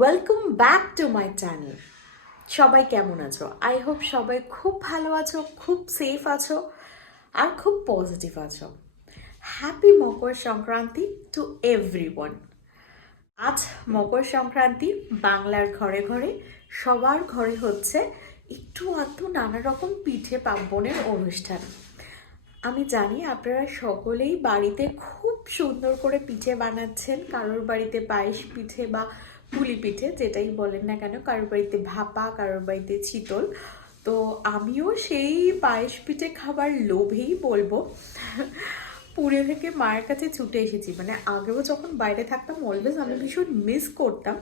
Welcome back to my channel. সবাই কেমন আছো? আই হোপ সবাই খুব ভালো আছো, খুব সেফ আছো আর খুব পজিটিভ আছো। Happy Makar Sankranti to everyone. আজ মকর সংক্রান্তি, বাংলার ঘরে ঘরে সবার ঘরে হচ্ছে একটু আধটু নানা রকম পিঠে পার্বণের অনুষ্ঠান। আমি জানি আপনারা সকলেই বাড়িতে খুব সুন্দর করে পিঠে বানাচ্ছেন। কারোর বাড়িতে পায়েস পিঠে বা পুলি পিঠে যেটাই বলেন না কেন, কারোর বাড়িতে ভাপা, কারোর বাড়িতে চিতল। তো আমিও সেই পায়েস পিঠে খাবার লোভেই বলবো পুরী থেকে মায়ের কাছে ছুটে এসেছি। মানে আগেও যখন বাইরে থাকতাম অলওয়েজ আমি ভীষণ মিস করতাম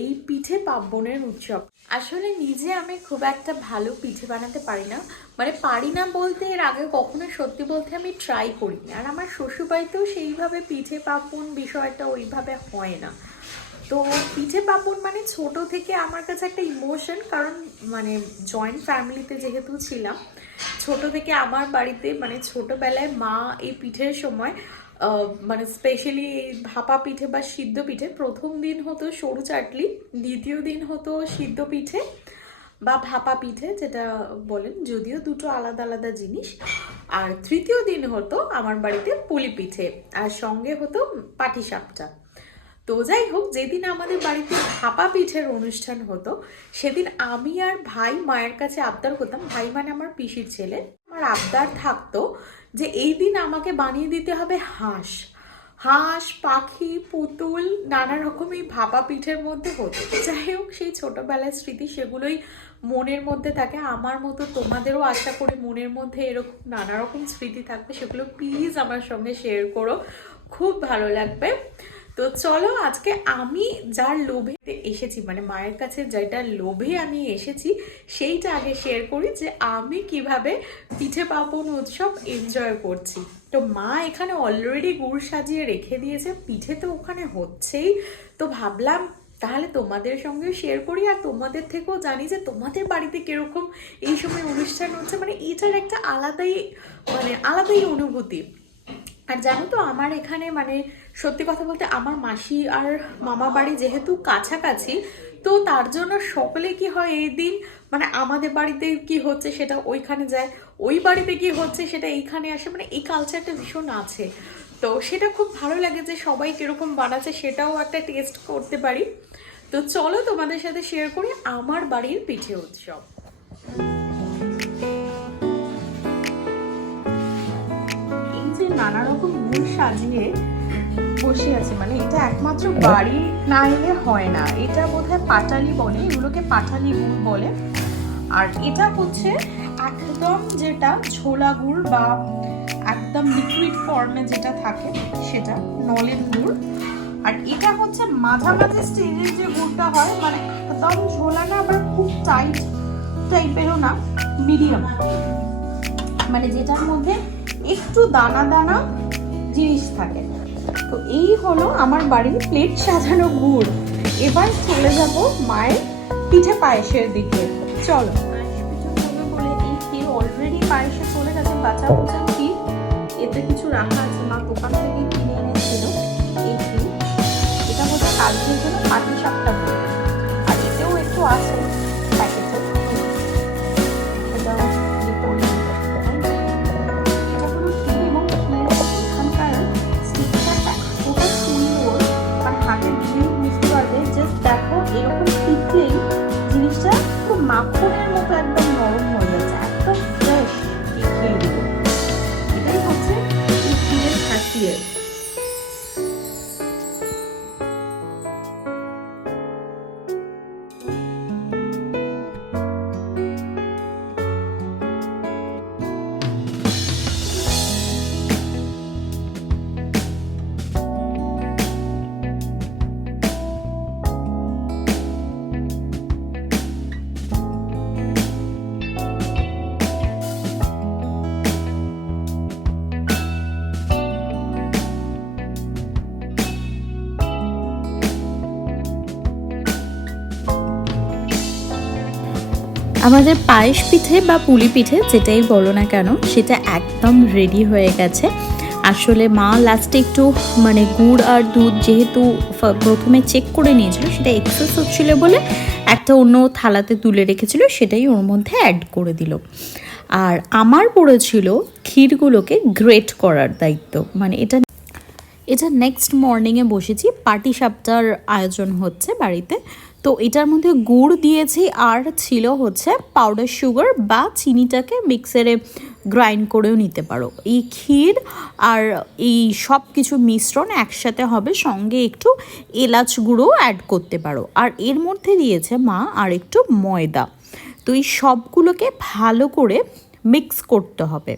এই পিঠে পার্বণের উৎসব। আসলে নিজে আমি খুব একটা ভালো পিঠে বানাতে পারি না, মানে পারি না বলতে এর আগে কখনো সত্যি বলতে আমি ট্রাই করিনি। আর আমার শ্বশুরবাড়িতেও সেইভাবে পিঠে পার্বণ বিষয়টা ওইভাবে হয় না। তো পিঠে পার্বণ মানে ছোট থেকে আমার কাছে একটা ইমোশন, কারণ মানে জয়েন্ট ফ্যামিলিতে যেহেতু ছিলাম, ছোট থেকে আমার বাড়িতে মানে ছোটবেলায় মা এই পিঠের সময় মানে স্পেশালি ভাপা পিঠে বা সিদ্ধ পিঠে, প্রথম দিন হতো সরু চাটলি, দ্বিতীয় দিন হতো সিদ্ধ পিঠে বা ভাপা পিঠে যেটা বলেন, যদিও দুটো আলাদা আলাদা জিনিস। আর তৃতীয় দিন হতো আমার বাড়িতে পুলি পিঠে, আর সঙ্গে হতো পাটিসাপটা। তো যাই হোক, যেদিন আমাদের বাড়িতে ভাপা পিঠের অনুষ্ঠান হতো সেদিন আমি আর ভাই মায়ের কাছে আবদার করতাম, ভাই মানে আমার পিসির ছেলে। আমার আবদার থাকতো যে এই দিন আমাকে বানিয়ে দিতে হবে হাঁস। হাঁস, পাখি, পুতুল নানা রকম এই ভাপা পিঠের মধ্যে হতো। যাই হোক, সেই ছোটবেলার স্মৃতি সেগুলোই মনের মধ্যে থাকে। আমার মতো তোমাদেরও আশা করি মনের মধ্যে এরকম নানা রকম স্মৃতি থাকবে, সেগুলো প্লিজ আমার সঙ্গে শেয়ার করো, খুব ভালো লাগবে। তো চলো, আজকে আমি যার লোভে এসেছি, মানে মায়ের কাছে যেটা লোভে আমি এসেছি সেইটা আগে শেয়ার করি, যে আমি কিভাবে পিঠে পার্বণ উৎসব এনজয় করছি। তো মা এখানে অলরেডি গুড় সাজিয়ে রেখে দিয়েছে, পিঠে তো ওখানে হচ্ছেই। তো ভাবলাম তাহলে তোমাদের সঙ্গে শেয়ার করি, আর তোমাদের থেকেও জানি যে তোমাদের বাড়িতে কিরকম এই সময় অনুষ্ঠান হচ্ছে। মানে এটার একটা আলাদাই অনুভূতি। আর জানো তো, আমার এখানে মানে সত্যি কথা বলতে আমার মাসি আর মামা বাড়ি যেহেতু কাছাকাছি, তো তার জন্য সকলে কি হয় এই দিন মানে আমাদের বাড়িতে কি হচ্ছে সেটা ওইখানে যায়, ওই বাড়িতে কি হচ্ছে সেটা এইখানে আসে। মানে এই কালচারটা ভীষণ আছে। তো সেটা খুব ভালো লাগে যে সবাই কিরকম বানাচ্ছে সেটাও একটা টেস্ট করতে পারি। তো চলো তোমাদের সাথে শেয়ার করি আমার বাড়ির পিঠে উৎসব। নানা রকম গুড় সাজিয়ে বসে আছে, মানে এটা একমাত্র বাড়ি না এলে হয় না। এটা বোধহয় পাটালি বলে, এগুলোকে পাটালি গুড় বলে। আর এটা হচ্ছে একদম যেটা ছোলা গুড় বা একদম লিকুইড ফর্মে যেটা থাকে সেটা নলেন গুড়। আর এটা হচ্ছে মাঝামাঝি স্টেজের যে গুড়টা হয়, মানে একদম ঝোলা না আবার খুব টাইট টাইপেরও না, মিডিয়াম, মানে যেটার মধ্যে একটু দানা দানা জিনিস থাকে। তো এই হলো আমার বাড়ির প্লেট সাজানো গুড়। এবার চলে যাব মায়ের পিঠে পায়েসের দিকে। চলো, বলে এই ক্ষীর অলরেডি পায়েসে চলে গেছে, বাঁচা বোঝা ক্ষীর, এতে কিছু রাখা আছে, মা দোকান থেকে কিনে এনেছিল এই ক্ষীর। এটা বোধহয় কালকের জন্য পাটিসাপটা গুড়, আর এতেও একটু আছে প্যাকেটে। মাখনের মতো একদম নরম হয়ে যাচ্ছে, একদম ফ্রেশ খেয়ে দিব। এটাই হচ্ছে এই ক্ষীরের খাসিয়ত। আমাদের পায়েস পিঠে বা পুলি পিঠে যেটাই বলো না কেন সেটা একদম রেডি হয়ে গেছে। আসলে মা লাস্টে একটু মানে গুড় আর দুধ যেহেতু প্রথমে চেক করে নিয়েছিল, সেটা এক্সেস হচ্ছিলো বলে একটা অন্য থালাতে তুলে রেখেছিল, সেটাই ওর মধ্যে অ্যাড করে দিল। আর আমার পড়েছিল ক্ষীরগুলোকে গ্রেট করার দায়িত্ব। মানে এটা নেক্সট মর্নিংয়ে বসেছি, পাটিসাপটার আয়োজন হচ্ছে বাড়িতে। তো এটার মধ্যে গুড় দিয়েছি আর ছিল হচ্ছে পাউডার সুগার বা চিনিটাকে মিক্সারে গ্রাইন্ড করেও নিতে পারো। এই ক্ষীর আর এই সব কিছু মিশ্রণ একসাথে হবে, সঙ্গে একটু এলাচ গুঁড়ো অ্যাড করতে পারো। আর এর মধ্যে দিয়েছে মা আর একটু ময়দা। তো এই সবগুলোকে ভালো করে মিক্স করতে হবে।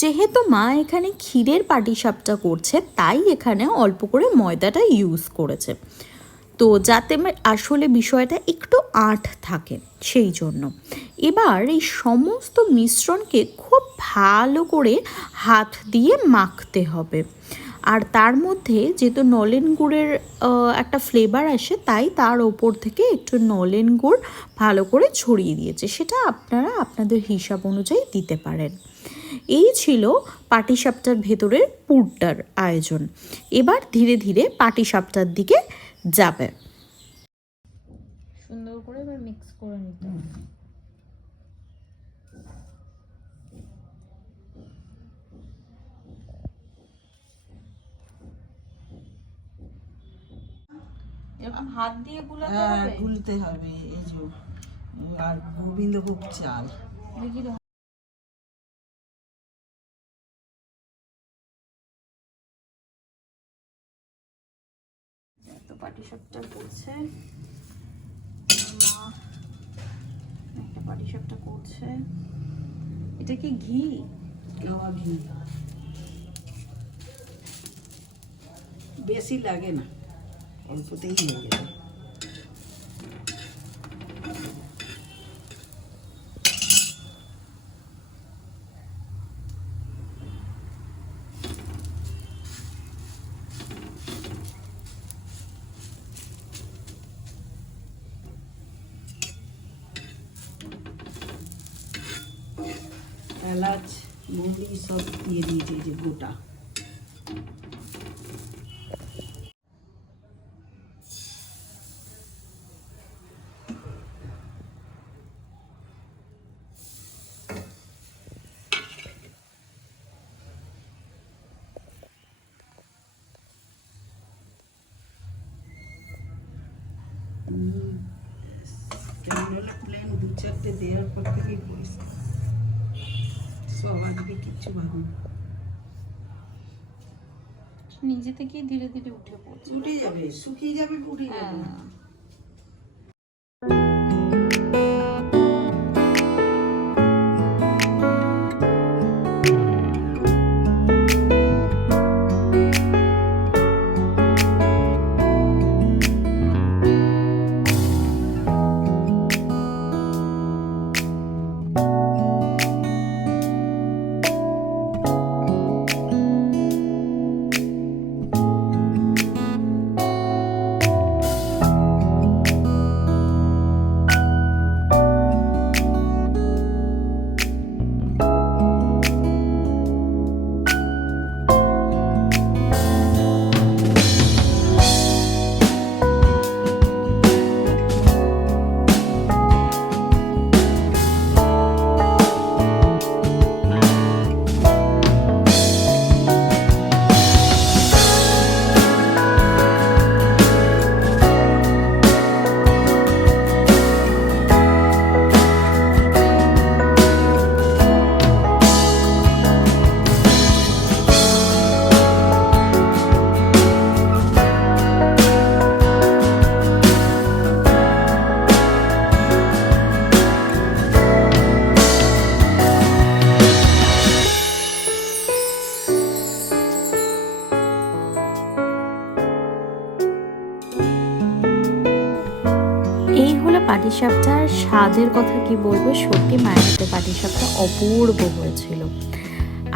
যেহেতু মা এখানে ক্ষীরের পাটিসাপটা করছে, তাই এখানে অল্প করে ময়দাটা ইউজ করেছে, তো যাতে আসলে বিষয়টা একটু আঁট থাকে সেই জন্য। এবার এই সমস্ত মিশ্রণকে খুব ভালো করে হাত দিয়ে মাখতে হবে। আর তার মধ্যে যেহেতু নলেন গুড়ের একটা ফ্লেভার আসে, তাই তার ওপর থেকে একটু নলেন গুড় ভালো করে ছড়িয়ে দিয়েছে। সেটা আপনারা আপনাদের হিসাব অনুযায়ী দিতে পারেন। এই ছিল পাটিসাপটার ভেতরের পুরটার আয়োজন। এবার ধীরে ধীরে পাটিসাপটার দিকে যাবে। সুন্দর করে এবার মিক্স করে নিতে হবে। এরকম হাত দিয়ে গুলাতে হবে, গুলতে হবে। এই যে আর গোবিন্দভোগ চাল দেখি তো পাটিসাপটা করছে মা, একটা পাটিসাপটা করছে। এটা কি ঘি? গাওয়া ঘি, বেশি লাগে না, অল্পতেই হয়ে যাবে। এলাচ মৌরি সব দিয়ে দিয়েছে যে গোটা। কেমন হলো প্লেন দু চারটে দেওয়ার পর থেকেই পরিষ্কার, সব আজকে কিচ্ছু ভালো না। নিজে থেকেই ধীরে ধীরে উঠে পড়ছে, উঠে যাবে, শুকিয়ে যাবে, উঠে যাবে। পাটিসাপটার স্বাদের কথা কি বলবো, সত্যি মায়ের হাতে পাটিসাপটা অপূর্ব হয়েছিল।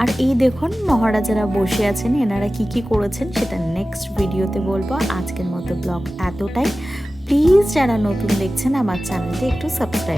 আর এই দেখুন মহারাজারা বসে আছেন, এনারা কি কি করেছেন সেটা নেক্সট ভিডিওতে বলবো। আজকের মতো ব্লগ এতটাই। প্লিজ যারা নতুন দেখছেন আমার চ্যানেলটি একটু সাবস্ক্রাইব